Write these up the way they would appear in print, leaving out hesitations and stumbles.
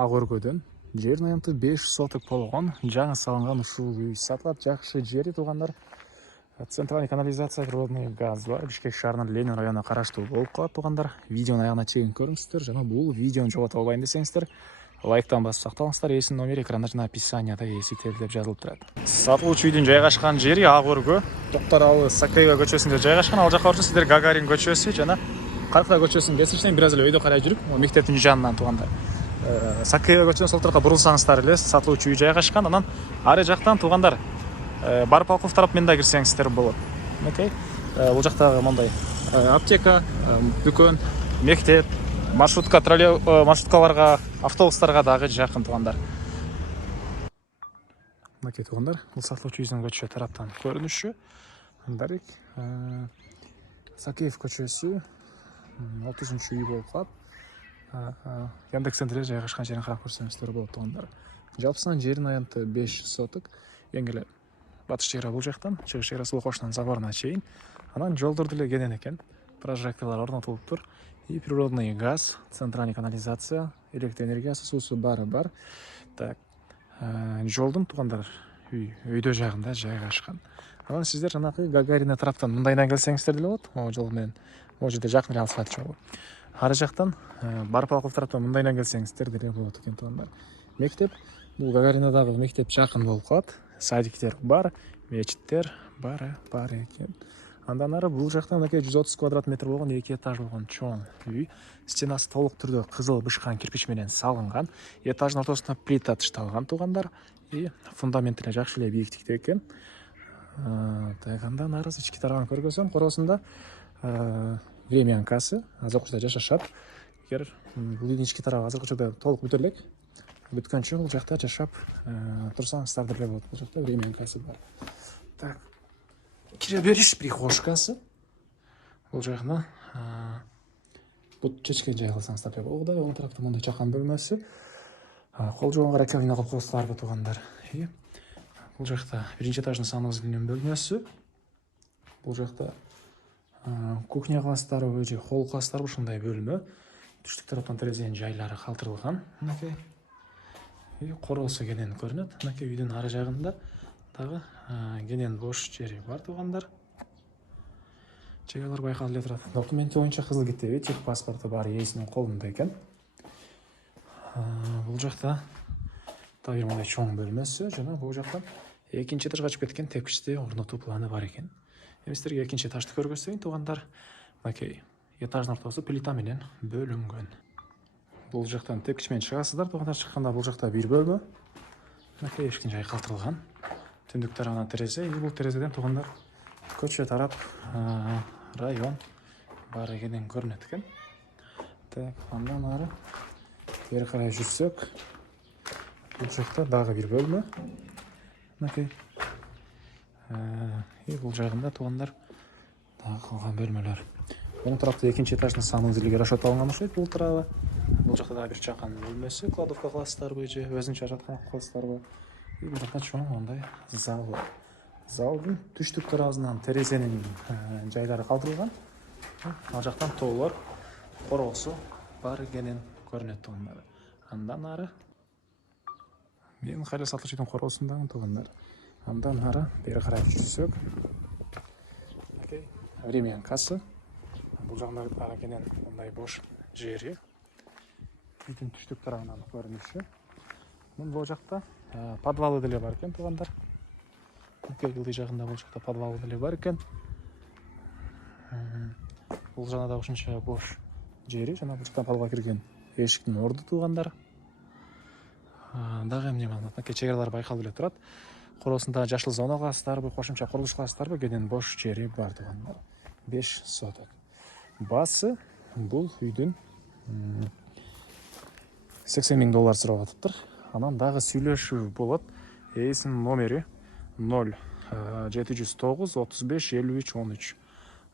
Ак Өргөдөн жердин аянты 5 соток болгон жаңы салынган ушул үй сатылат. Жакшы жери туугандар. Центральный канализация, природный газ бар. Бишкек шаарынын Ленин районуна караштуу болуп калат туугандар. Видеонун аягына чейин көрүңүздөр жана бул видеону жогото албайын десеңиздер, лайктан басып сакталыңыздар. Эсин номери экранда жана описанияда эсител деп жазылып турат. Сатылуучу үйдүн жайгашкан жери Ак Өргө, Токтаралы Сакаева көчөсүндө жайгашкан. Ал жака барсаңыз сиздер Гагарин көчөсү жана Каркытай көчөсүнүн кесиштен бир аз эле өйдө карай жүрүп, мектептин жанынан туугандар. Сакаева көчөсүнөн сол тарафка бурулсаңыздар эле сатылуучу үй жайгашкан. Анан ары жактан туугандар Барпалков тарап менен да кирсеңиздер болот. Окей. Бул жактагы мондай аптека, дүкөн, мектеп, маршруткаларга, автобустарга дагы жакын туугандар. Окей туугандар, бул сатылуучу үйдүн көчө тараптан көрүнүшү. Дарик Сакеев көчөсү 30-үй болуп калат. Яндекс.Центрде жайгашкан жерин карап көрсөңүздөр болот туугандар. Жалпысынан жердин аянты 5 соток. Эң эле батыш чегара бул жактан, чыгыш чегарасы Лукошунан заборуна чейин. Анан жолдор деле кенен экен. Прожекторлор орнотулуптур. И природный газ, центральный канализация, электр энергиясы, суусу баары бар. Так. Жолдун туугандар өйдө жагында жайгашкан. Анан сиздер жанакы Гагарина тараптан мындайдан келсеңиздер деле болот. Могу жол менен, могу жерде жакын эле алышат жол. Ары жактан Барпалков тараптан мындайдан келсеңиздер деле болот экен туугандар. Мектеп, бул Гагаринадагы мектеп жакын болуп калат. Садиктер бар, мечиттер бар экен. Андан ары бул жактан 130 квадрат метр болгон 2 этаж болгон чоң үй. Стенасы толук түрдө кызыл бышкан кирпич менен салынган. Этаждын ортосуна плита ташталган туугандар. И фундамент эле жакшы эле бийиктикте экен. Так, андан ары ички тарабын көргөзсөм, короосунда времянкасы азыркы учурда жашашат. Эгер бул үйдүн ички тарабы азыркы учурда толук бүтө элек, бүткөнчө бул жакта жашап турсаңыздар деле болот. Бул жакта времянкасы бар. Так. Кире бериш прихожкасы. Бул жагына бут чечке жай кылсаңыздар деле болот. Оң тарапта мондай чакан бөлмөсү. Кол жуганга раковина кылып коесуздарбы туугандар. Бул жакта биринчи этаждын санузелинин бөлмөсү. Бул жакта кухня класстарбы же холл класстарбы ушундай бөлмө. Түштүк тараптан терезенин жайлары калтырылган. Мынакей. Короосу кенен көрүнөт. Мынакей үйдүн ары жагында дагы кенен бош жери бар туугандар. Чегалар байкалып эле турат. Документи боюнча кызыл китеби, тех паспорту бар ээсинин колунда экен. Бул жакта дагы бир мындай чоң бөлмөсү жана бул жактан экинчи этажга чыгып кеткен тепкичти орнотуу планы бар экен. Эми сиздерге экинчи этажды көргөзөйүн туугандар. Мынакей этаждын ортосу плита менен бөлүнгөн. Бул жактан тепкич менен чыгасыздар туугандар. Чыкканда бул жакта бир бөлмө. Мынакей эшиктин жайы калтырылган. Түндүк тарабынан терезе, бул терезеден туугандар көчө тарап район баары кенен көрүнөт экен. Так, андан ары бери карай жүрсөк, бул жакта дагы бир бөлмө. Мынакей. Бул жагында туугандар дагы калган бөлмөлөр. Оң тарапта экинчи этаждын санузелиге расчет алынган окшойт бул тарабы. Бул жакта дагы бир чакан бөлмөсү, кладовка кыласыздарбы же өзүнчө жаткан кыласыздарбы. Бул жакта чоң мондай зал бар. Залдын түштүк тарабынан терезенин жайлары калтырылган. Ал жактан тоолор, короосу баары кенен көрүнөт туугандар. Андан ары мен кайра сатылуучу үйдүн короосундамын туугандар. Андан ары бери карай жүрсөк, окей, времянкасы. Бул жагында дагы кенен мындай бош жери. Үйдүн түштүк тарабынан көрүнүшү. Бул жакта подвалы деле бар экен туугандар. Ылдый жагында бул жакта подвалы деле бар экен. Бул жана да ушунча бош жери жана бул жактан подвалга кирген эшиктин орду туугандар. Дагы эмне бар? Мынакей чегаралар байкалып эле турат. Короосунда жашыл зона кыласыздарбы, кошумча курулуш кыласыздарбы, кенен бош жери бар туугандар. 5 соток. Басы бул үйдүн $80,000 сурап атыптыр. Анан дагы сүйлөшүү болот. Ээсинин номери 0709 35 53 13.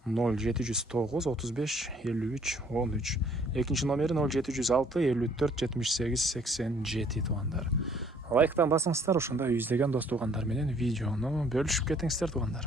0709 35 53 13. Экинчи номери 0706 54 78 87 туугандар. Лайктан басыңыздар, ошондо издеген дос туугандар менен видеону бөлүшүп кетиңиздер туугандар.